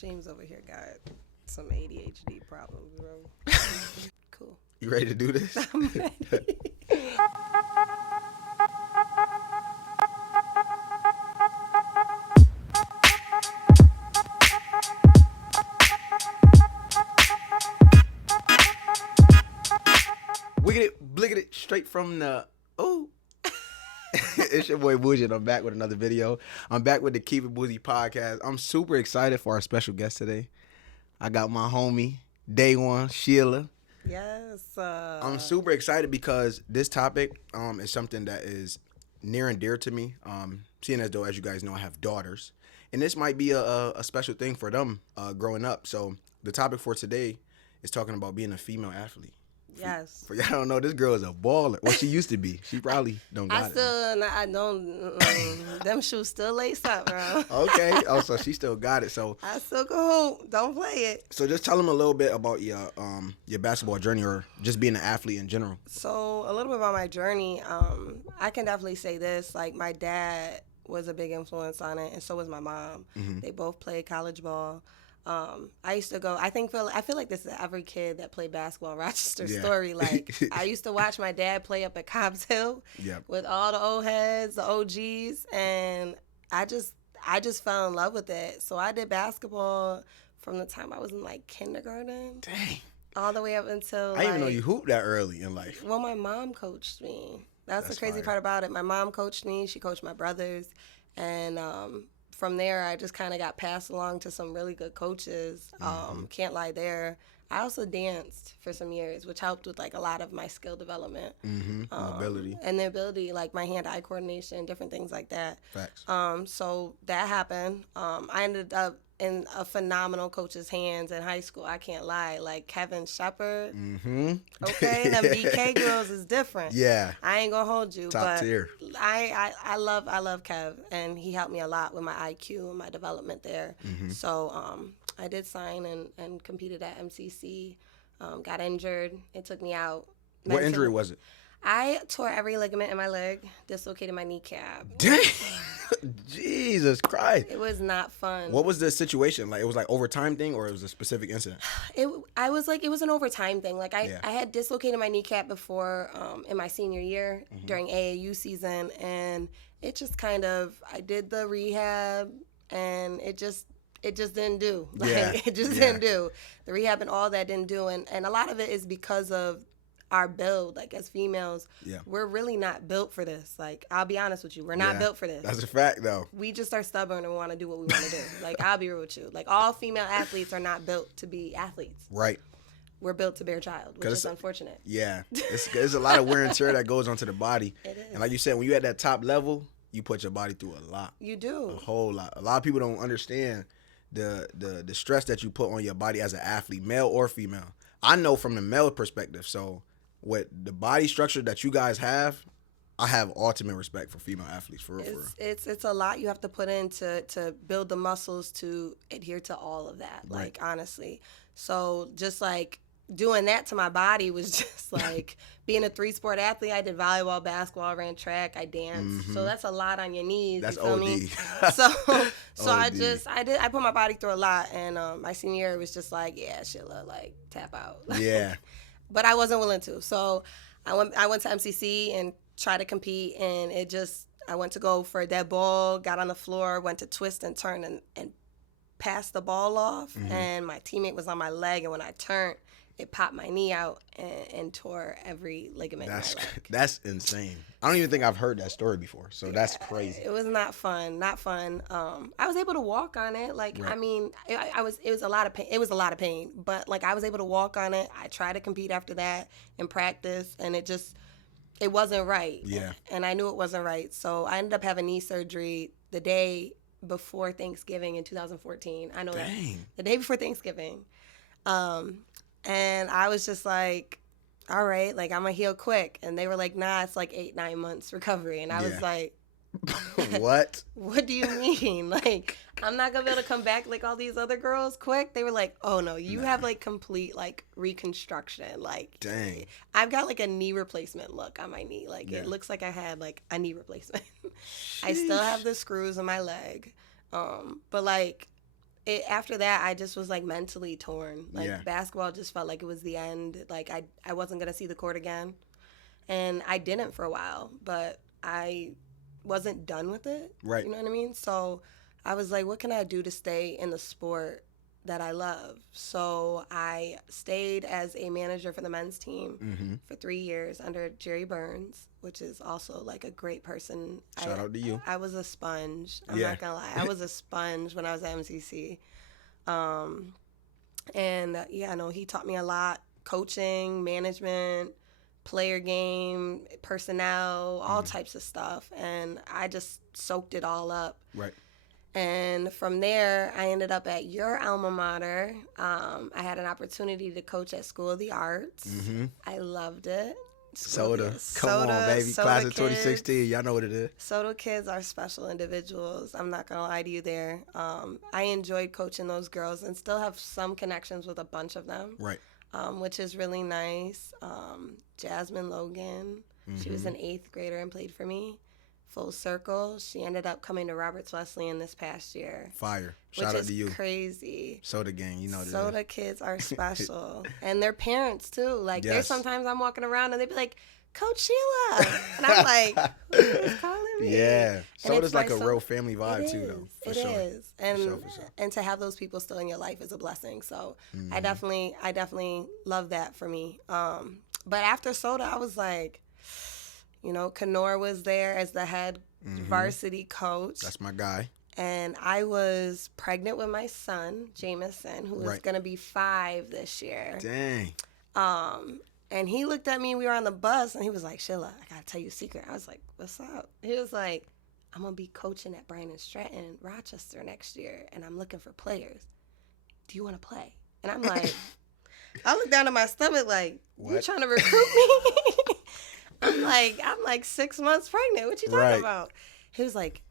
James over here got some ADHD problems, bro. Cool. You ready to do this? I'm ready. Wiggity, bliggity, straight from the. Oh. It's your boy Buji, and I'm back with another video. I'm back with the Keep It Buji podcast. I'm super excited for our special guest today. I got my homie, Day One, Sheila. Yes. I'm super excited because this topic is something that is near and dear to me. Seeing as though, as you guys know, I have daughters. And this might be a special thing for them growing up. So the topic for today is talking about being a female athlete. Yes. For y'all don't know, this girl is a baller. Well, she used to be. She probably don't got it. I don't. Them shoes still lace up, bro. Okay. Oh, so she still got it. So I still can hoop. Don't play it. So just tell them a little bit about your basketball journey or just being an athlete in general. So a little bit about my journey. I can definitely say this. Like, my dad was a big influence on it, and so was my mom. Mm-hmm. They both played college ball. I used to go. I feel like this is every kid that played basketball in Rochester's story. Like, I used to watch my dad play up at Cobb's Hill with all the old heads, the OGs, and I just fell in love with it. So I did basketball from the time I was in like kindergarten. Dang. All the way up until I didn't even know you hooped that early in life. Well, my mom coached me. That's the crazy part about it. My mom coached me. She coached my brothers, and from there, I just kind of got passed along to some really good coaches. Can't lie there. I also danced for some years, which helped with like a lot of my skill development. Mobility. And the ability, like my hand-eye coordination, different things like that. Facts. So that happened. I ended up in a phenomenal coach's hands in high school. I can't lie. Like Kevin Shepard. Okay, them BK girls is different. Yeah. I ain't gonna hold you. Top tier. I love Kev, and he helped me a lot with my IQ and my development there. So I did sign and competed at MCC. Got injured. It took me out. What injury was it? I tore every ligament in my leg, dislocated my kneecap. Dang. Jesus Christ. It was not fun. What was the situation? Like, it was like overtime thing, or it was a specific incident? It was an overtime thing. Like I had dislocated my kneecap before in my senior year during AAU season, and it just kind of, I did the rehab, and it just didn't do. Like, it just didn't do. The rehab and all that didn't do, and a lot of it is because of our build. Like, as females, we're really not built for this. Like, I'll be honest with you, we're not built for this. That's a fact, though. We just are stubborn and want to do what we want to do. Like, I'll be real with you. Like, all female athletes are not built to be athletes. Right. We're built to bear child, which is unfortunate. Yeah. It's a lot of wear and tear that goes onto the body. It is. And like you said, when you're at that top level, you put your body through a lot. You do. A whole lot. A lot of people don't understand the stress that you put on your body as an athlete, male or female. I know from the male perspective, so with the body structure that you guys have, I have ultimate respect for female athletes, for real. It's a lot you have to put in to build the muscles to adhere to all of that, like, honestly. So just like doing that to my body was just like being a 3-sport athlete. I did volleyball, basketball, ran track, I danced. So that's a lot on your knees. That's you feel OD. Me? So I put my body through a lot, and my senior year was just like, yeah, Sheila, like, tap out. Yeah. But I wasn't willing to. So I went to MCC and tried to compete, and I went to go for a dead ball, got on the floor, went to twist and turn and passed the ball off, and my teammate was on my leg, and when I turned, it popped my knee out and tore every ligament in my leg. That's insane. I don't even think I've heard that story before, so that's crazy. It was not fun. I was able to walk on it. Like, I mean, it was a lot of pain. It was a lot of pain, but like, I was able to walk on it. I tried to compete after that in practice, and it wasn't right. Yeah. And I knew it wasn't right, so I ended up having knee surgery the day before Thanksgiving in 2014. I know that. The day before Thanksgiving. And I was just like, all right, like, I'm going to heal quick. And they were like, nah, it's like 8-9 months recovery. And I was like, what? What do you mean? Like, I'm not going to be able to come back like all these other girls quick? They were like, oh, no, you have, like, complete, like, reconstruction. Like, dang. I've got, like, a knee replacement look on my knee. Like, it looks like I had, like, a knee replacement. I still have the screws in my leg. But, like, after that, I just was like mentally torn. Like basketball just felt like it was the end. Like I wasn't gonna see the court again, and I didn't for a while. But I wasn't done with it. Right. You know what I mean? So I was like, what can I do to stay in the sport that I love? So I stayed as a manager for the men's team for 3 years under Jerry Burns, which is also like a great person. Shout out to you. I was a sponge. I'm not gonna lie. I was a sponge when I was at MCC. And yeah, no, he taught me a lot: coaching, management, player game, personnel, all types of stuff. And I just soaked it all up. Right. And from there, I ended up at your alma mater. I had an opportunity to coach at School of the Arts. I loved it. Soda. Come on, baby. Class of 2016. Y'all know what it is. Soda kids are special individuals. I'm not going to lie to you there. I enjoyed coaching those girls and still have some connections with a bunch of them. Right. Which is really nice. Jasmine Logan. She was an 8th grader and played for me. Full circle. She ended up coming to Roberts Wesleyan this past year. Fire. Shout out to you. Which is crazy. Soda gang, you know what it is. Soda kids are special. And their parents, too. Like, there's sometimes I'm walking around and they be like, Coach Sheila. And I'm like, who is calling me? Yeah. Soda's like a real family vibe, too, though. It is. And, and to have those people still in your life is a blessing. So I definitely love that for me. But after Soda, I was like, you know, Kenor was there as the head varsity coach. That's my guy. And I was pregnant with my son, Jameson, who is going to be 5 this year. Dang. And he looked at me, we were on the bus, and he was like, Sheila, I got to tell you a secret. I was like, what's up? He was like, I'm going to be coaching at Bryan and Stratton, Rochester next year, and I'm looking for players. Do you want to play? And I'm like, I looked down at my stomach like, you trying to recruit me? I'm like 6 months pregnant. What you talking about? He was like,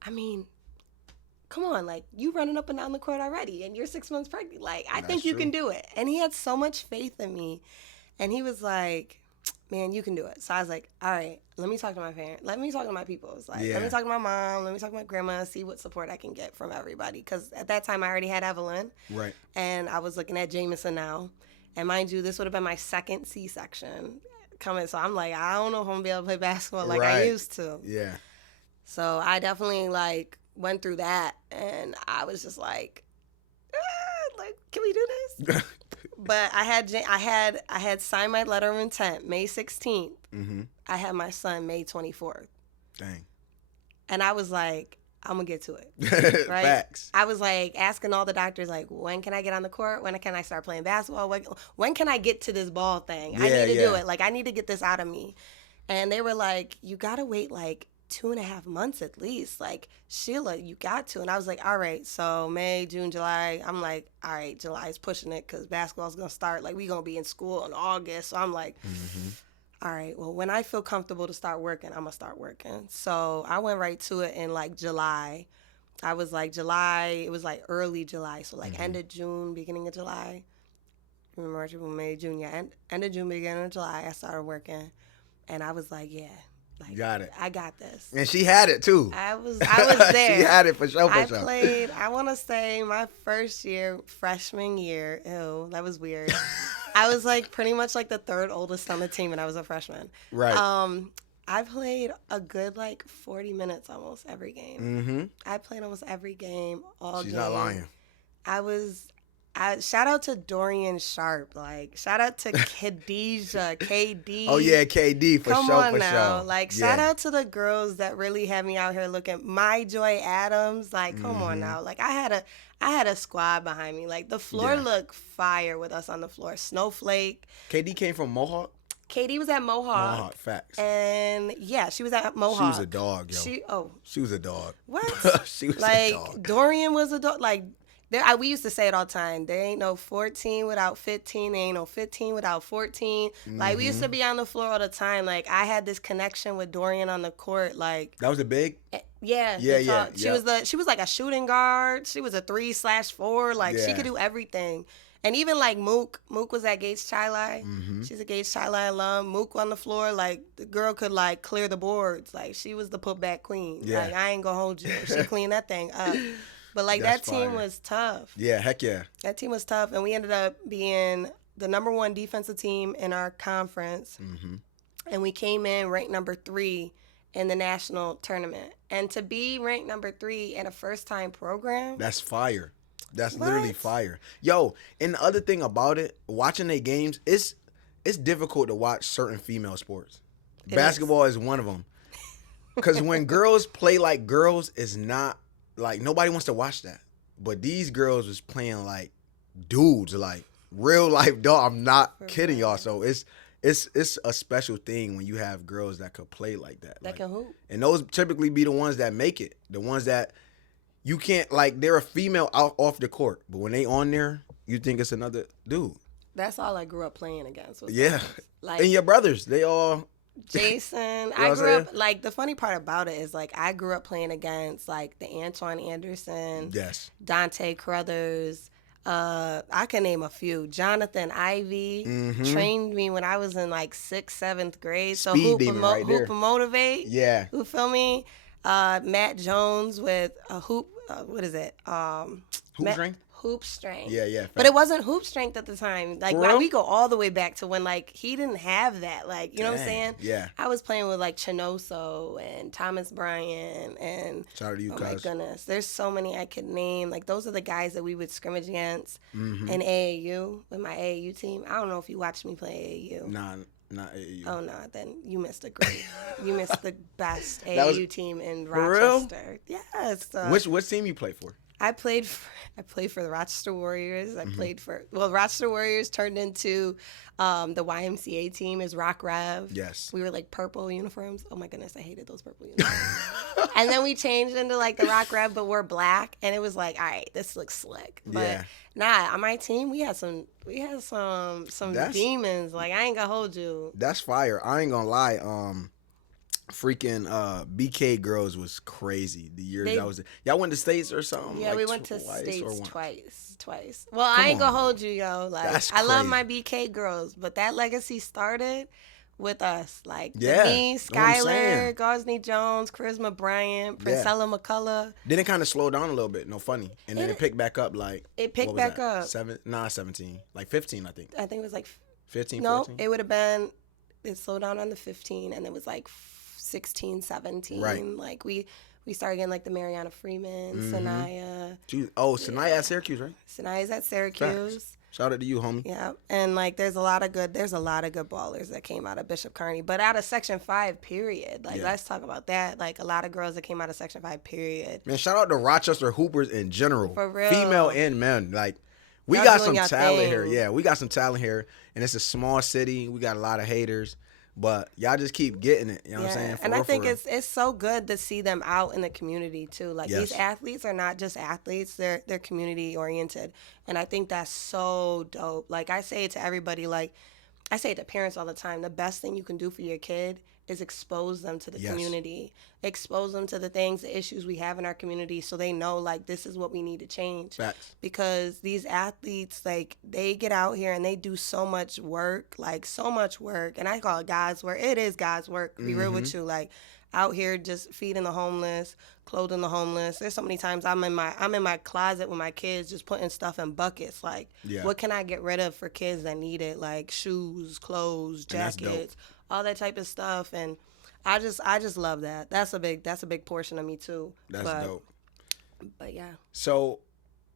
I mean, come on, like, you running up and down the court already, and you're 6 months pregnant. Like, I think you can do it. And he had so much faith in me. And he was like, man, you can do it. So I was like, all right, let me talk to my parents. Let me talk to my people. It's like, let me talk to my mom. Let me talk to my grandma, see what support I can get from everybody. Because at that time, I already had Evelyn. Right. And I was looking at Jameson now. And mind you, this would have been my second C-section coming. So I'm like, I don't know if I'm going to be able to play basketball like I used to. Yeah. So I definitely, like, went through that. And I was just like, can we do this? But I had signed my letter of intent May 16th. I had my son May 24th. Dang. And I was like, I'm going to get to it. Right? Facts. I was like asking all the doctors, like, when can I get on the court? When can I start playing basketball? When can I get to this ball thing? I need to do it. Like, I need to get this out of me. And they were like, you got to wait like 2.5 months at least. Like, Sheila, you got to. And I was like, all right. So May, June, July. I'm like, all right, July's pushing it because basketball's going to start. Like, we going to be in school in August. So I'm like, all right, well, when I feel comfortable to start working, I'm going to start working. So I went right to it in like July. I was like July. It was like early July. So like end of June, beginning of July. March, April, May, June. Yeah, end of June, beginning of July, I started working. And I was like, yeah. Like, got it. I got this. And she had it too. I was there. She had it for sure. I played, I want to say my first year, freshman year. Ew, that was weird. I was like pretty much like the 3rd oldest on the team and I was a freshman. Right. I played a good like 40 minutes almost every game. I played almost every game, all game. She's not lying. Shout out to Dorian Sharp, like shout out to Khadijah, KD. Oh yeah, KD for sure. Come on now, like shout out to the girls that really had me out here looking. My Joy Adams, like come on now, like I had a squad behind me. Like the floor looked fire with us on the floor. Snowflake. KD came from Mohawk. KD was at Mohawk. Mohawk, facts. And yeah, she was at Mohawk. She was a dog, yo. She was a dog. What? She was like, a dog. Dorian was a dog. Like. We used to say it all the time. There ain't no 14 without 15. There ain't no 15 without 14. Like, we used to be on the floor all the time. Like, I had this connection with Dorian on the court. Like that was a big? Yeah. She was like a shooting guard. She was a 3/4. Like, she could do everything. And even, like, Mook was at Gates Chili. She's a Gates Chili alum. Mook on the floor. Like, the girl could, like, clear the boards. Like, she was the putback queen. Yeah. Like, I ain't gonna hold you. She cleaned that thing up. But like That's that team fire. was tough. Yeah, heck yeah. That team was tough, and we ended up being the number 1 defensive team in our conference. Mm-hmm. And we came in ranked number 3 in the national tournament. And to be ranked number 3 at a first-time program, That's fire. That's What? literally fire. Yo, and the other thing about it, watching their games, it's difficult to watch certain female sports. Basketball is one of them. Because when girls play like girls, it's not, like, nobody wants to watch that. But these girls was playing like dudes, like real life dog. I'm not kidding y'all. So it's a special thing when you have girls that could play like that. that can hoop. And those typically be the ones that make it. The ones that you can't, like, they're a female out off the court. But when they on there, you think it's another dude. That's all I grew up playing against. Was Yeah. guys. Like, And your brothers, they all. Jason, what I I'm grew saying? up, like, the funny part about it is, like, I grew up playing against, like, the Antoine Anderson, Yes. Dante Carruthers, I can name a few. Jonathan Ivey trained me when I was in, like, 6th, 7th grade. So Speed hoop demon right there. and motivate. Yeah. Who feel me? Matt Jones with a hoop, what is it? Hoop strength? Hoop strength. Yeah. But it wasn't hoop strength at the time. Like, For why real? we go all the way back to when, like, he didn't have that. Like, you know what I'm Dang, saying? yeah. I was playing with, like, Chinoso and Thomas Bryant and, Shout out to you, oh my cuz. goodness, there's so many I could name. Like, those are the guys that we would scrimmage against Mm-hmm. in AAU with my AAU team. I don't know if you watched me play AAU. Nah, not AAU. Oh no, then you missed a great. You missed the best That was- AAU team in For real? Rochester. Yes. What team you play for? I played for the Rochester Warriors. I played for Rochester Warriors turned into the YMCA team is Rock Rev. Yes. We were like purple uniforms. Oh my goodness, I hated those purple uniforms. And then we changed into like the Rock Rev, but we're black, and it was like, all right, this looks slick. But Yeah. nah, on my team we had some That's- demons. Like, I ain't gonna hold you. That's fire. I ain't gonna lie. Freaking BK girls was crazy. The years I was, y'all went to States or something. Yeah, like we went to twice States or once? twice. Well, Come I ain't gonna on. hold you, yo. Like, That's I love crazy. my BK girls, but that legacy started with us. Like, Yeah, me, know what I'm Skylar, saying. Gosney Jones, Charisma Bryant, Yeah. Princella McCullough. Then it kind of slowed down a little bit. No funny, and then it picked back up. Like It picked what was back that? up. 17, like 15, I think. I think it was like 15, no, 14? it would have been. It slowed down on the 15, and it was like 16, 17. Right. Like we started getting like the Mariana Freeman, Sanaya. Sanaya at Syracuse, right? Sanaya's at Syracuse. Facts. Shout out to you, homie. Yeah, and like there's a lot of good ballers that came out of Bishop Kearney, but out of Section 5, period. Like, Yeah. let's talk about that. Like, a lot of girls that came out of Section 5, period. Man, shout out to Rochester Hoopers in general. For real. Female and men. Like, we Y'all got doing some y'all talent thing. here. Yeah, we got some talent here. And it's a small city. We got a lot of haters. But y'all just keep getting it. You know what I'm saying? For And real, I think for real. it's so good to see them out in the community too. Like, Yes. these athletes are not just athletes; they're community oriented, and I think that's so dope. Like, I say it to everybody. Like, I say it to parents all the time. The best thing you can do for your kid is expose them to the Yes. community, expose them to the things, the issues we have in our community, so they know, like, this is what we need to change. Facts. Because these athletes, like, they get out here and they do so much work, and I call it God's work. It is God's work, to be real with you. Like, out here just feeding the homeless, clothing the homeless. There's so many times I'm in my closet with my kids just putting stuff in buckets. Like, Yeah. what can I get rid of for kids that need it? Like shoes, clothes, And that's dope. jackets, all that type of stuff. And I just love that. That's a big portion of me too. That's dope. But yeah. So,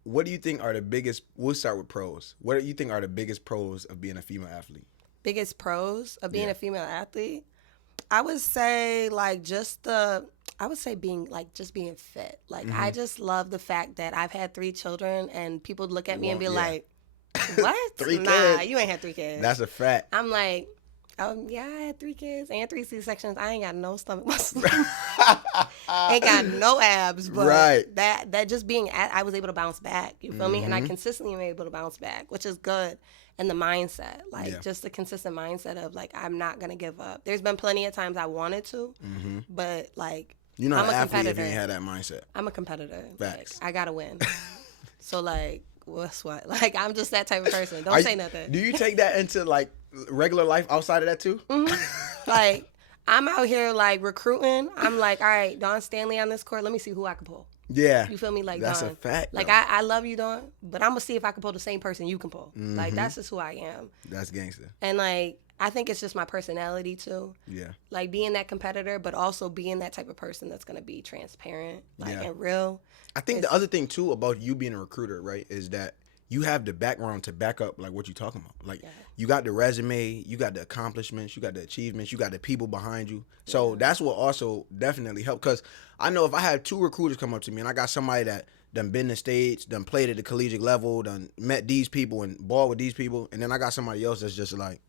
what do you think are the biggest? We'll start with pros. What do you think are the biggest pros of being a female athlete? Biggest pros of being Yeah. a female athlete? I would say being fit. Like, I just love the fact that I've had 3 children and people look at me and be Well, yeah. like, what? 3 Nah, kids. you ain't had 3 kids. That's a fact. I'm like, yeah, I had 3 kids and 3 C-sections. I ain't got no stomach muscles. Ain't got no abs, but Right. that just being I was able to bounce back. You feel me? And I Mm-hmm. consistently am able to bounce back, which is good. And the mindset, like, Yeah. just the consistent mindset of, like, I'm not gonna give up. There's been plenty of times I wanted to, but like, You're not I'm an a athlete if you competitor. ain't had that mindset. I'm a competitor. Facts. Like, I gotta win. So, like, what's what? Like, I'm just that type of person. Don't Are say you- nothing. Do you take that into like regular life outside of that too? Like, I'm out here, like, recruiting. I'm like, all right, Dawn Stanley on this court. Let me see who I can pull. Yeah. You feel me? Like, that's Dawn. a fact. Like, though. I love you, Dawn, but I'm going to see if I can pull the same person you can pull. Like, that's just who I am. That's gangster. And, like, I think it's just my personality, too. Yeah. Like, being that competitor, but also being that type of person that's going to be transparent, like, and real. I think the other thing, too, about you being a recruiter, right, is that you have the background to back up, like, what you're talking about. Like, you got the resume, you got the accomplishments, you got the achievements, you got the people behind you. So that's what also definitely helped. Because I know if I had 2 recruiters come up to me and I got somebody that done been in the States, done played at the collegiate level, done met these people and balled with these people, and then I got somebody else that's just like,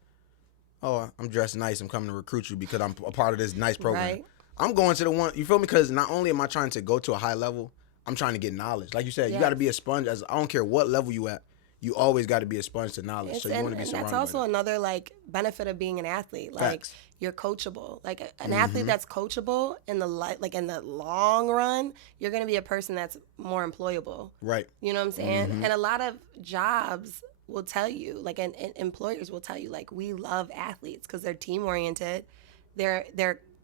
oh, I'm dressed nice, I'm coming to recruit you because I'm a part of this nice program. Right. I'm going to the one, you feel me? Because not only am I trying to go to a high level, I'm trying to get knowledge. Like you said, you got to be a sponge. I don't care what level you at. You always got to be a sponge to knowledge. So you want to be surrounded. That's also another like benefit of being an athlete. Like Facts. You're coachable. Like an athlete that's coachable in the in the long run, you're gonna be a person that's more employable. Right. You know what I'm saying? And a lot of jobs will tell you, like, and employers will tell you, like, we love athletes because they're team oriented. They're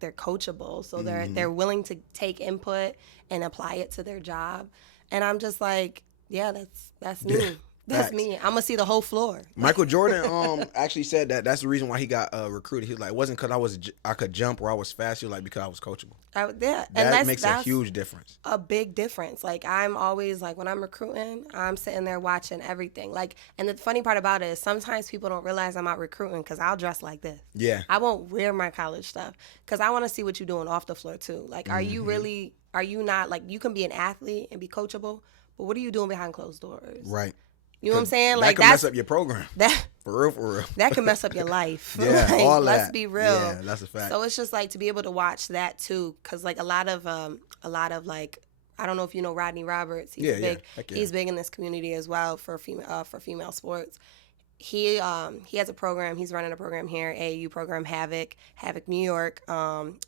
coachable, so they're willing to take input and apply it to their job. And I'm just like, yeah, that's me. Yeah. That's me. I'm gonna see the whole floor. Michael Jordan actually said that's the reason why he got recruited. He was like, it wasn't because I could jump or I was fast. He was like, because I was coachable. That makes a huge difference. A big difference. Like, I'm always like, when I'm recruiting, I'm sitting there watching everything. Like, and the funny part about it is sometimes people don't realize I'm out recruiting because I'll dress like this. Yeah. I won't wear my college stuff because I want to see what you're doing off the floor too. Like, are you not, like, you can be an athlete and be coachable, but what are you doing behind closed doors? Right. You know what I'm saying? That Like, can mess up your program. For real. That can mess up your life. Yeah, like, all that. Let's be real. Yeah, that's a fact. So it's just like to be able to watch that too, because like a lot of like, I don't know if you know Rodney Roberts. He's big. Yeah. He's big in this community as well for female sports. He has a program. He's running a program here, AAU program, Havoc New York.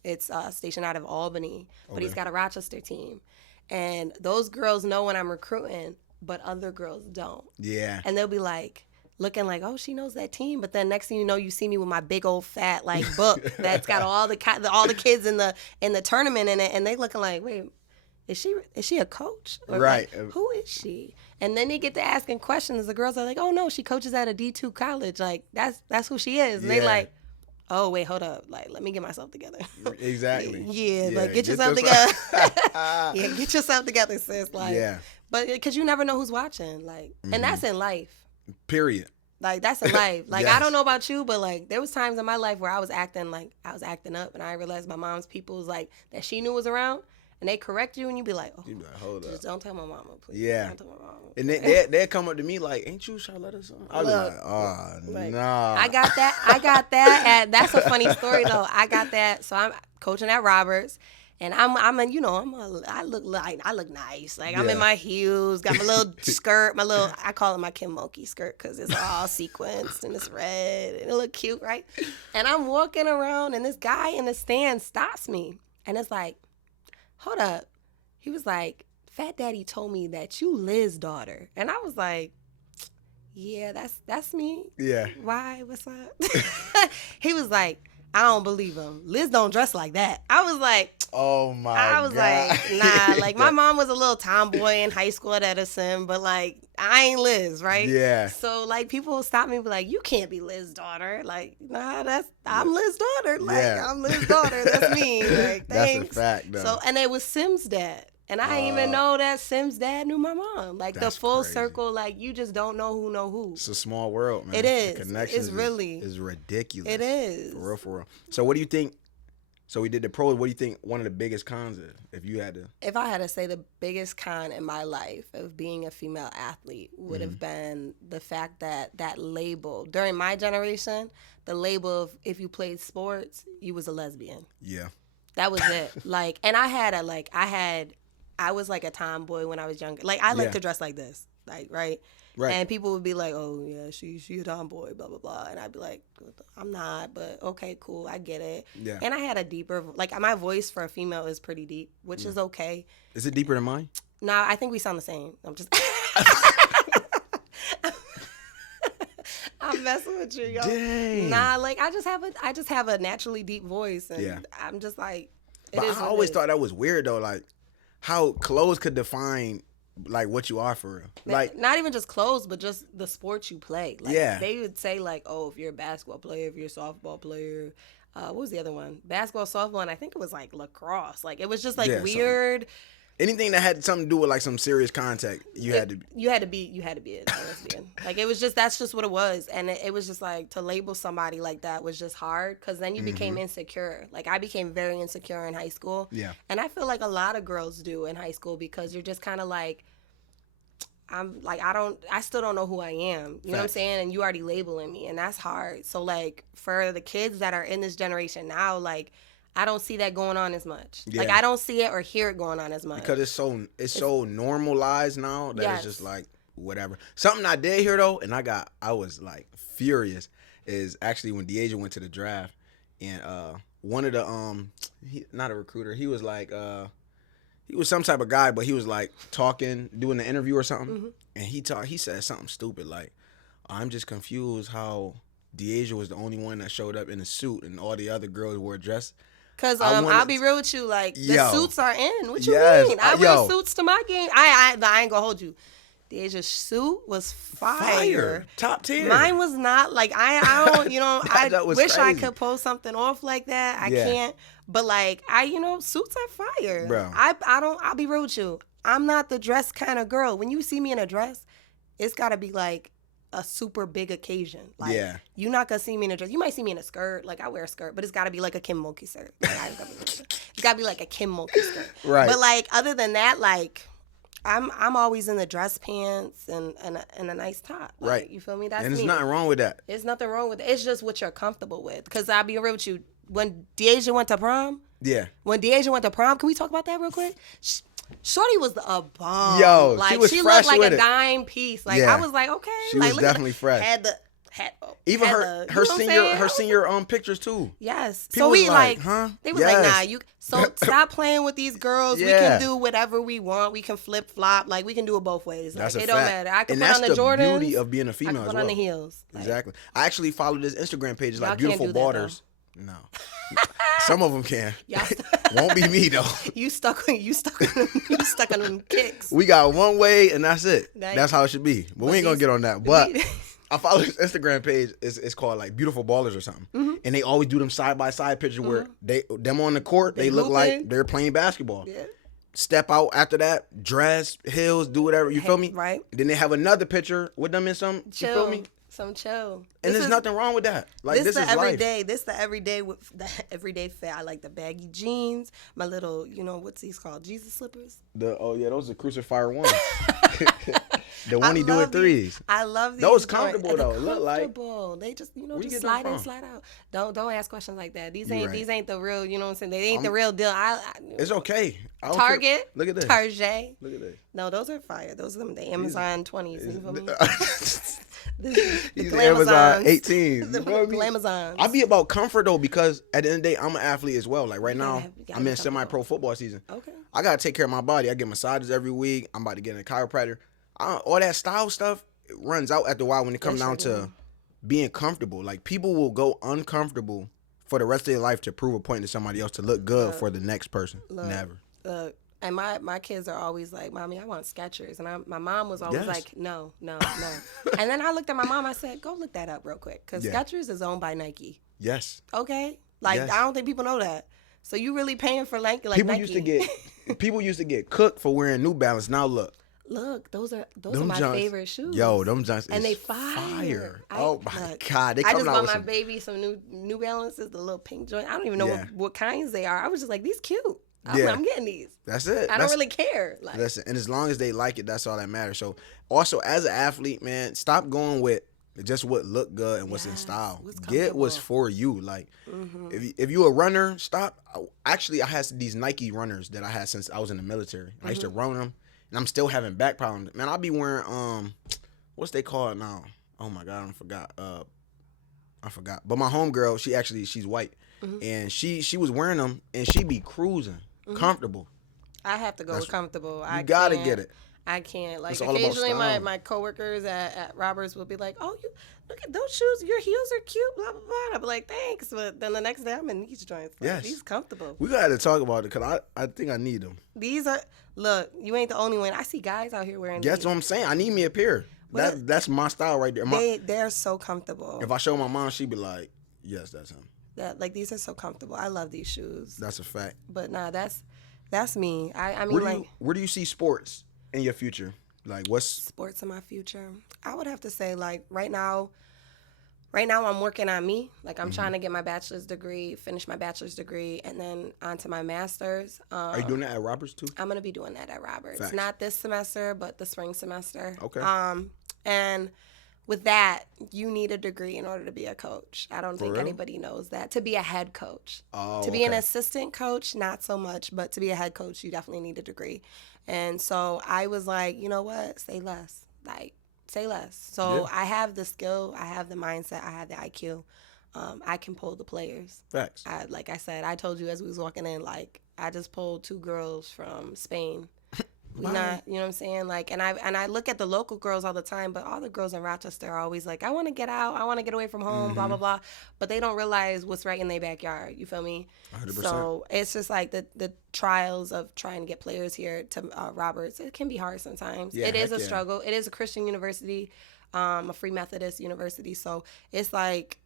It's stationed out of Albany, but he's got a Rochester team, and those girls know when I'm recruiting, but other girls don't. Yeah. And they'll be like, looking like, oh, she knows that team. But then next thing you know, you see me with my big old fat like book that's got all the kids in the tournament in it, and they looking like, wait, is she a coach? Or right. Like, who is she? And then they get to asking questions. The girls are like, oh no, she coaches at a D2 college. Like that's who she is. And they like, oh wait, hold up. Like, let me get myself together. Exactly. Yeah, like get yourself together. Yeah, get yourself together, sis. Like, yeah. But because you never know who's watching, like, and that's in life. Period. Like, that's in life. Like, yes. I don't know about you, but like, there was times in my life where I was acting up, and I realized my mom's people was like that she knew was around, and they correct you, and you be like, oh, hold just up. don't tell my mama, please. Yeah. Don't tell my mama. And they come up to me like, ain't you Charlotta's son? I was like, oh, no. I got that. And that's a funny story though. I got that. So I'm coaching at Roberts. And I look nice. Like, I'm in my heels, got my little skirt, I call it my Kim Mulkey skirt because it's all sequenced and it's red and it look cute, right? And I'm walking around and this guy in the stand stops me. And it's like, hold up. He was like, Fat Daddy told me that you Liz's daughter. And I was like, yeah, that's me. Yeah. Why? What's up? He was like, I don't believe him. Liz don't dress like that. I was like, oh my God. I was like, nah. Like, my mom was a little tomboy in high school at Edison, but like, I ain't Liz, right? Yeah. So like, people will stop me and be like, you can't be Liz's daughter. Like, nah, I'm Liz's daughter. Like, I'm Liz's daughter. That's me. Like, thanks. That's a fact, though. So, and it was Sim's dad. And I didn't even know that Sim's dad knew my mom. Like, the full circle, like, you just don't know who know who. It's a small world, man. It is. The connections is ridiculous. It is. For real. So what do you think? So we did the pros. What do you think one of the biggest cons is, if you had to? If I had to say the biggest con in my life of being a female athlete would have been the fact that label, during my generation, the label of if you played sports, you was a lesbian. Yeah. That was it. Like, and I was like a tomboy when I was younger. Like, I like to dress like this, like, right? And people would be like, oh, yeah, she a tomboy, blah, blah, blah. And I'd be like, I'm not, but okay, cool, I get it. Yeah. And I had a deeper, like, my voice for a female is pretty deep, which is okay. Is it deeper than mine? No, I think we sound the same. I'm just... I'm messing with you, yo. Dang. Nah, like, I just have a naturally deep voice, and I'm just like... But I always thought that was weird, though, like... how clothes could define like what you are for real. Like not even just clothes, but just the sports you play. Like, yeah. They would say like, oh, if you're a basketball player, if you're a softball player, what was the other one? Basketball, softball, and I think it was like lacrosse. Like it was just like weird. Anything that had something to do with like some serious contact, you had to be it. Like it was just, that's just what it was. And it was just like, to label somebody like that was just hard, because then you became insecure. Like I became very insecure in high school. Yeah. And I feel like a lot of girls do in high school, because you're just kind of like, I still don't know who I am. You know what I'm saying? And you already labeling me, and that's hard. So like for the kids that are in this generation now, like, I don't see that going on as much. Yeah. Like I don't see it or hear it going on as much. Because it's so normalized now that it's just like whatever. Something I did hear though, and I was like furious, is actually when Deja went to the draft, and one of the not a recruiter, he was like he was some type of guy, but he was like talking, doing the interview or something, and he said something stupid like, I'm just confused how Deja was the only one that showed up in a suit and all the other girls wore a dress. Cause I'll be real with you, like the suits are in. What you mean? I wear suits to my game. I ain't gonna hold you. Deja's suit was fire. Top tier. Mine was not. Like I don't, I wish crazy. I could pull something off like that. I can't. But like suits are fire. Bro. I'll be real with you. I'm not the dress kind of girl. When you see me in a dress, it's gotta be like a super big occasion. Like, you're not gonna see me in a dress. You might see me in a skirt. Like I wear a skirt, but it's gotta be like a Kim Mulkey skirt. Like, it's gotta be like a Kim Mulkey skirt. Right. But like other than that, like I'm always in the dress pants and a nice top. Like, right. You feel me? That's and there's me. nothing wrong with that. There's nothing wrong with it. It's just what you're comfortable with. Because I'll be real with you. When Deja went to prom. Yeah. When Deja went to prom, can we talk about that real quick? Shorty was a bomb. Yo, like, she was she fresh looked like with a it. dime piece. Like I was like, okay. She like, was definitely fresh. Had even her her senior pictures too. Yes. People so we like, huh? They was like, nah, so stop playing with these girls. We can do whatever we want. We can flip flop. Like we can do it both ways. Like, That's a it fact. don't matter. I can and put on the Jordans. That's the beauty of being a female I can as put well. on the heels. Like, exactly. I actually followed this Instagram page. It's like Beautiful Borders. No. Some of them can. Won't be me though. You stuck on them kicks. We got one way and that's it. That's how it should be. But we ain't gonna get on that. But I follow this Instagram page. It's called like Beautiful Ballers or something. Mm-hmm. And they always do them side by side pictures where them on the court, they look like they're playing basketball. Yeah. Step out after that, dress, heels, do whatever. You feel me? Right. Then they have another picture with them in some. Chill. You feel me? Some chill. And there's nothing wrong with that. Like this is everyday. life. This the everyday fit. I like the baggy jeans, my little, what's these called? Jesus slippers. Those are Crucifier ones. The one he do with threes. I love these. Those comfortable though. Look like they just just slide in, slide out. Don't ask questions like that. These ain't the real. You know what I'm saying? They ain't the real deal. It's okay. Target. Look at this. Target. Look at this. No, those are fire. Those are the Amazon 20s. You feel me? These Amazon 18s. The Glamazons. I be about comfort though, because at the end of the day, I'm an athlete as well. Like right now, I'm in semi-pro football season. Okay. I gotta take care of my body. I get massages every week. I'm about to get a chiropractor. All that style stuff, it runs out after a while when it comes down to being comfortable. Like people will go uncomfortable for the rest of their life to prove a point to somebody else to look good for the next person. Never. And my kids are always like, Mommy, I want Skechers. And my mom was always like, no. And then I looked at my mom, I said, go look that up real quick. Because Skechers is owned by Nike. Yes. Okay? Like, I don't think people know that. So you really paying for like people Nike. People used to get cooked for wearing New Balance. Now look, those are my favorite shoes. Yo, them Johns and they fire. Oh my God, I just bought my baby some New Balances, the little pink joint. I don't even know what kinds they are. I was just like, these cute. I'm getting these. That's it. I don't really care. Like, listen, and as long as they like it, that's all that matters. So also as an athlete, man, stop going with just what look good and what's in style. Get what's for you. Like if you a runner, stop. Actually, I had these Nike runners that I had since I was in the military. I used to run them, and I'm still having back problems. Man, I'll be wearing what's they called now? Oh my God, I forgot. But my homegirl, she's white, and she was wearing them, and she be cruising comfortable. I have to go with comfortable. You gotta get it. I can't. Like, It's all about occasionally style. my coworkers at Roberts will be like, "Oh, you look at those shoes. Your heels are cute." Blah blah blah. I'll be like, "Thanks," but then the next day I'm in these joints. Like, Yes. these comfortable. We got to talk about it because I think I need them. These are look. You ain't the only one. I see guys out here wearing. That's these. what I'm saying. I need me a pair. That's my style right there. They're so comfortable. If I show my mom, she'd be like, "Yes, that's him." That like these are so comfortable. I love these shoes. That's a fact. But nah, that's me. I mean, where do you see sports in your future? Like, what's sports in my future? I would have to say, like, right now I'm working on me. Like, I'm trying to get my bachelor's degree, finish my bachelor's degree, and then on to my master's. Are you doing that at Roberts too? I'm gonna be doing that at Roberts. Facts. Not this semester, but the spring semester. Okay. And with that, you need a degree in order to be a coach. I don't think real? anybody knows that. To be a head coach. Oh, to be an okay. assistant coach, not so much, but to be a head coach, you definitely need a degree. And so I was like, you know what? Say less. Like, say less. So Yeah. I have the skill, I have the mindset, I have the IQ. I can pull the players. Facts? Like I said, I told you as we was walking in, like, I just pulled 2 girls from Spain. Not, you know what I'm saying? Like, and I look at the local girls all the time, but all the girls in Rochester are always like, I want to get out, I want to get away from home, blah blah blah. But they don't realize what's right in their backyard. You feel me? 100%. So it's just like the trials of trying to get players here to Roberts. It can be hard sometimes. Yeah, it is heck a yeah. struggle. It is a Christian university, a Free Methodist university. So it's like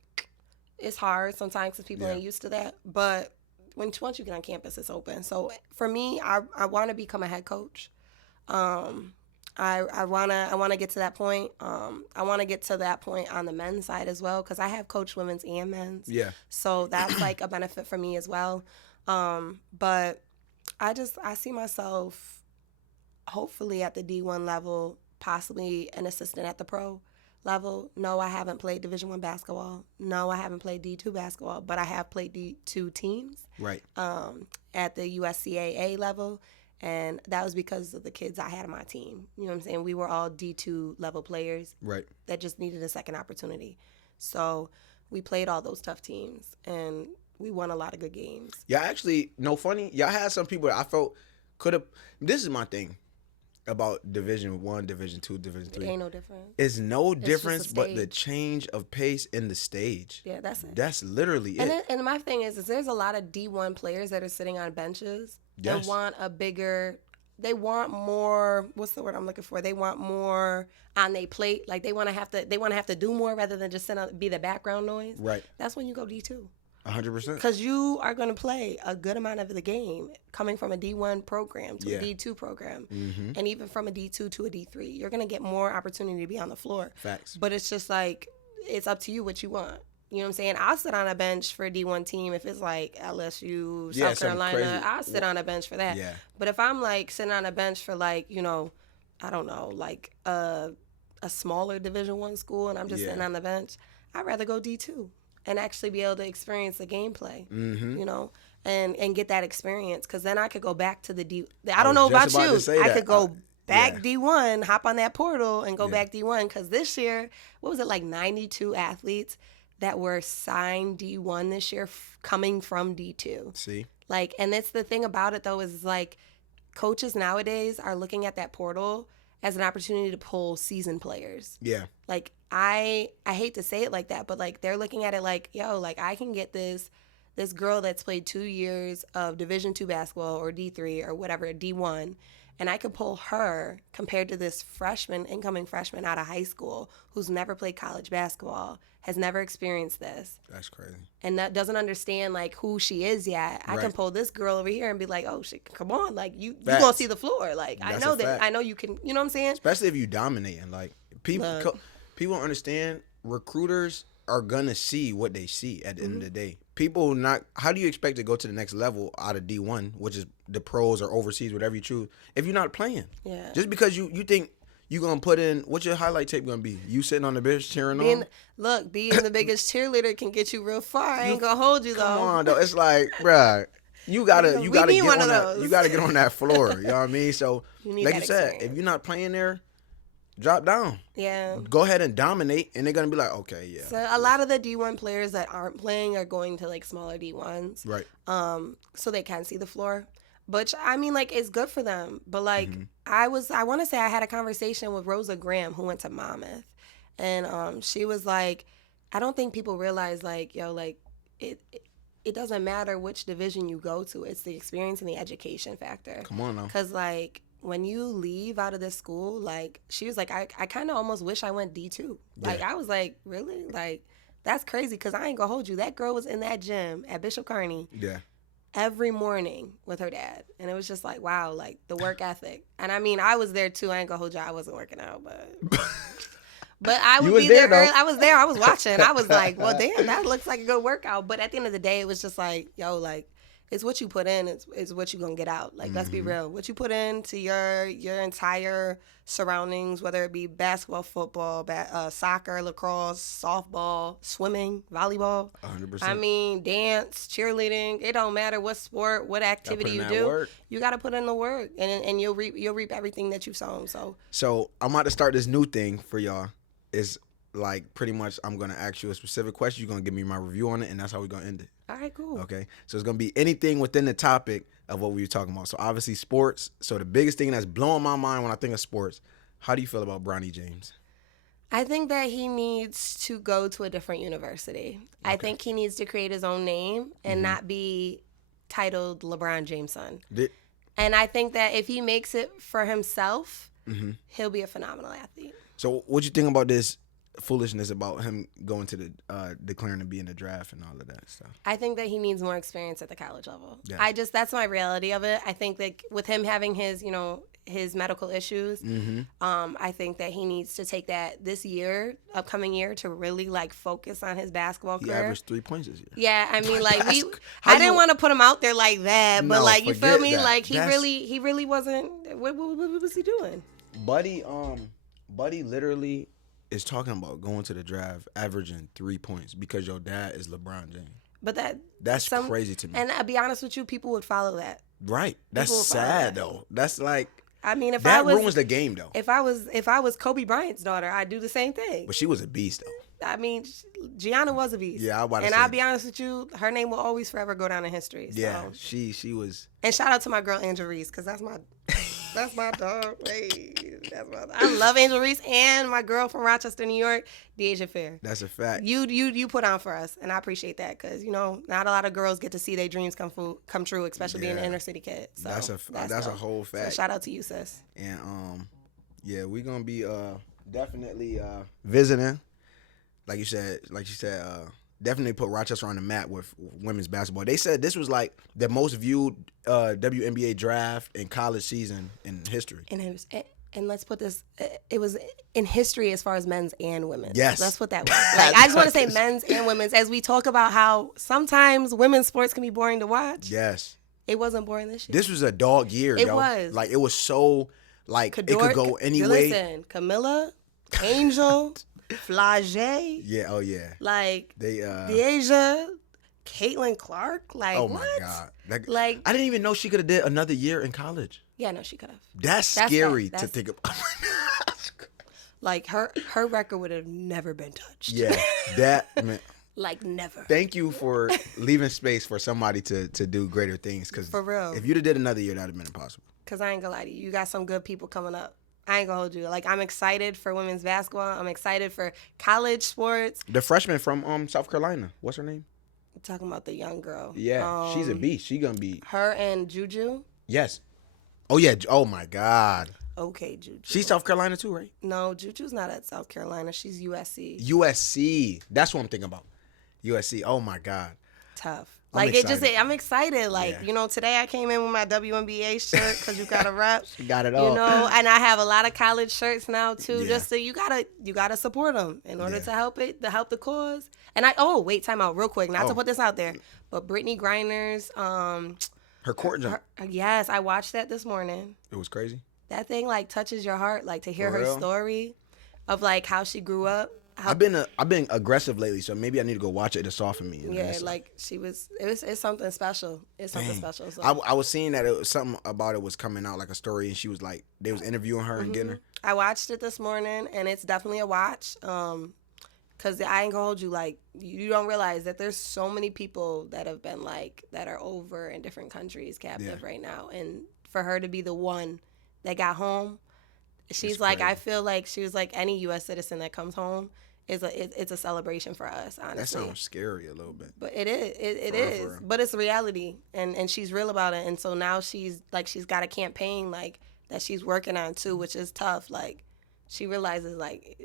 it's hard sometimes because people ain't used to that. But once you get on campus, it's open. So for me, I want to become a head coach. I wanna get to that point. I want to get to that point on the men's side as well because I have coached women's and men's. Yeah. So that's like a benefit for me as well. But I see myself hopefully at the D1 level, possibly an assistant at the pro level. No, I haven't played Division I basketball. No, I haven't played D2 basketball, but I have played D2 teams. Right. At the USCAA level. And that was because of the kids I had on my team. You know what I'm saying? We were all D2 level players Right. that just needed a second opportunity. So we played all those tough teams, and we won a lot of good games. Yeah, actually, no funny. Y'all had some people that I felt could have. This is my thing about Division I, Division II, Division III. It ain't no difference. It's no just difference a but the stage. change of pace in the stage. Yeah, that's it. That's literally it. And my thing is there's a lot of D1 players that are sitting on benches Yes. and want a bigger. They want more. What's the word I'm looking for? They want more on their plate. Like they want to have to do more rather than just be the background noise. Right. That's when you go D2. 100%. Because you are going to play a good amount of the game coming from a D1 program to a D2 program. Mm-hmm. And even from a D2 to a D3. You're going to get more opportunity to be on the floor. Facts. But it's just like, it's up to you what you want. You know what I'm saying? I'll sit on a bench for a D1 team if it's like LSU, Yeah, South something Carolina. crazy. I'll sit on a bench for that. Yeah. But if I'm like sitting on a bench for like, you know, I don't know, like a smaller Division I school and I'm just sitting on the bench, I'd rather go D2 and actually be able to experience the gameplay, you know, and get that experience. Because then I could go back to the D. I don't know about you. I could go back D1, hop on that portal and go back D1. Because this year, what was it, like 92 athletes that were signed D1 this year coming from D2. See? Like, and it's the thing about it, though, is like coaches nowadays are looking at that portal as an opportunity to pull seasoned players. Yeah. Like, I hate to say it like that, but like they're looking at it like, yo, like I can get this girl that's played 2 years of Division II basketball or D3 or whatever, D1, and I could pull her compared to this incoming freshman out of high school who's never played college basketball, has never experienced this. That's crazy. And that doesn't understand like who she is yet. I can pull this girl over here and be like, oh shit, come on, like you gonna see the floor. Like That's I know a that fact. I know you can, you know what I'm saying? Especially if you dominating. Like people don't understand recruiters are gonna see what they see at the end of the day. People how do you expect to go to the next level out of D1, which is the pros or overseas, whatever you choose, if you're not playing? Yeah. Just because you think you gonna put in, what's your highlight tape gonna be? You sitting on the bench cheering on? Being the biggest cheerleader can get you real far. I ain't gonna hold you though. Come on, though. It's like, bruh, you gotta get one on of that. those. You gotta get on that floor. You know what I mean? So, need like that you said, experience. if you're not playing there, drop down. Yeah. Go ahead and dominate, and they're gonna be like, okay, yeah. So a lot of the D1 players that aren't playing are going to like smaller D1s. Right. So they can see the floor. But I mean, like, it's good for them. But like, I want to say I had a conversation with Rosa Graham, who went to Monmouth, and she was like, I don't think people realize, like, yo, like, it doesn't matter which division you go to. It's the experience and the education factor. Come on now. Because, like, when you leave out of this school, like, she was like, I kind of almost wish I went D2. Like, I was like, really? Like, that's crazy, because I ain't gonna hold you. That girl was in that gym at Bishop Kearney every morning with her dad. And it was just like, wow, like, the work ethic. And I mean, I was there too. I ain't gonna hold you. I wasn't working out, but... But I would be there early. I was there. I was watching. I was like, well, damn, that looks like a good workout. But at the end of the day, it was just like, yo, like, it's what you put in. It's what you're going to get out. Like, let's be real. What you put into your entire surroundings, whether it be basketball, football, soccer, lacrosse, softball, swimming, volleyball. 100%. I mean, dance, cheerleading. It don't matter what sport, what activity you do. Work. You got to put in the work. And you'll reap everything that you've sown. So I'm about to start this new thing for y'all. Is like pretty much I'm going to ask you a specific question. You're going to give me my review on it, and that's how we're going to end it. All right, cool. Okay. So it's going to be anything within the topic of what we were talking about. So obviously sports. So the biggest thing that's blowing my mind when I think of sports, how do you feel about Bronny James? I think that he needs to go to a different university. Okay. I think he needs to create his own name and not be titled LeBron James' son. And I think that if he makes it for himself, he'll be a phenomenal athlete. So what you think about this foolishness about him going to the declaring to be in the draft and all of that stuff? I think that he needs more experience at the college level. Yeah. That's my reality of it. I think that with him having his, his medical issues, I think that he needs to take that this year, upcoming year, to really like focus on his basketball career. He averaged 3 points this year. Yeah, I mean, like I didn't want to put him out there like that, but like, you feel me? That. Like he really wasn't. What was he doing? Buddy literally is talking about going to the draft, averaging 3 points because your dad is LeBron James. But that's crazy to me. And I'll be honest with you, people would follow that. Right. That's sad though. That's like. I mean, that ruins the game though. If I was Kobe Bryant's daughter, I'd do the same thing. But she was a beast though. I mean, Gianna was a beast. Yeah, I'll be honest with you, her name will always forever go down in history. So. Yeah, she was. And shout out to my girl Angel Reese, because that's my dog. Hey, I love Angel Reese and my girl from Rochester, New York, Deasia Fair. That's a fact. You put on for us, and I appreciate that, because not a lot of girls get to see their dreams come true, especially being an inner city kid. So that's a whole fact. So shout out to you, sis. And we're gonna be definitely visiting. Like you said, definitely put Rochester on the map with women's basketball. They said this was like the most viewed WNBA draft in college season in history. And let's put this, it was in history as far as men's and women's. Yes. Let's put that way. Like, I just want to say men's and women's, as we talk about how sometimes women's sports can be boring to watch. Yes. It wasn't boring this year. This was a dog year, It was. Like, it was so, like, it could go any way. Listen, Camilla, Angel... Flage. Yeah, oh yeah. Like Deasia, Caitlin Clark. Like, oh what? My God. Like, I didn't even know she could have did another year in college. Yeah, no, she could have. That's scary to think about. Like her record would have never been touched. Yeah, that man. Like never. Thank you for leaving space for somebody to do greater things. Cause for real. If you'd have did another year, that'd have been impossible. Cause I ain't gonna lie to you, you got some good people coming up. I ain't gonna hold you. Like, I'm excited for women's basketball. I'm excited for college sports. The freshman from South Carolina. What's her name? I'm talking about the young girl. Yeah, she's a beast. She gonna be. Her and Juju? Yes. Oh, yeah. Oh, my God. Okay, Juju. She's South Carolina, too, right? No, Juju's not at South Carolina. She's USC. USC. That's what I'm thinking about. USC. Oh, my God. Tough. Like, I'm excited. Like, today I came in with my WNBA shirt because you got to rep. You got it all. And I have a lot of college shirts now, too. Yeah. Just so you gotta support them in order to help the cause. And time out real quick. Not to put this out there, but Brittany Griner's, her court jump. Yes, I watched that this morning. It was crazy. That thing, like, touches your heart, like, to hear her story of, like, how she grew up. I've been aggressive lately, so maybe I need to go watch it to soften me. Yeah, like it's something special. It's something special. So. I was seeing that it was something about it was coming out, like a story, and she was like, they was interviewing her and getting her. I watched it this morning, and it's definitely a watch. Because I ain't gonna hold you, like, you don't realize that there's so many people that have been, like, that are over in different countries captive right now. And for her to be the one that got home, she's like, I feel like she was like any U.S. citizen that comes home it's a celebration for us, honestly. That sounds scary a little bit. But it is. It is. But it's reality. And she's real about it. And so now she's got a campaign, like, that she's working on, too, which is tough. Like, she realizes, like,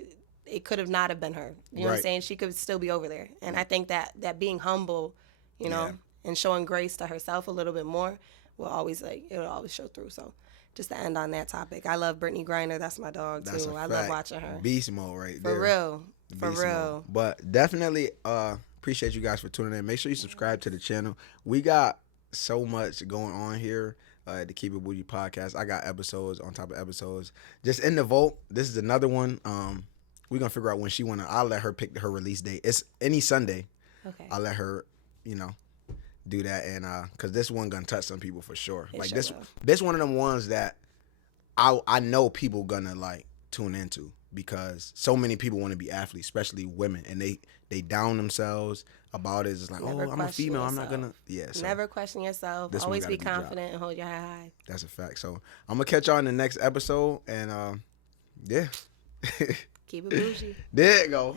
it could have not have been her. You know what I'm saying? She could still be over there. And I think that being humble, you know, and showing grace to herself a little bit more will always, like, it will always show through. So just to end on that topic, I love Brittany Griner. That's my dog, too. I love watching her. Beast mode right there. For real. For real. But definitely appreciate you guys for tuning in. Make sure you subscribe to the channel. We got so much going on here at the Keep It Buji podcast. I got episodes on top of episodes. Just in the vote. This is another one. We're going to figure out when she want to. I'll let her pick her release date. It's any Sunday. Okay. I'll let her, you know, do that. And because this one going to touch some people for sure. Like this one of them ones that I know people going to like tune into. Because so many people want to be athletes, especially women, and they down themselves about it. It's like, never I'm a female, yourself. I'm not gonna. Yeah. So never question yourself. Always be confident and hold your head high. That's a fact. So I'm gonna catch y'all in the next episode, and yeah. Keep it bougie. There you go.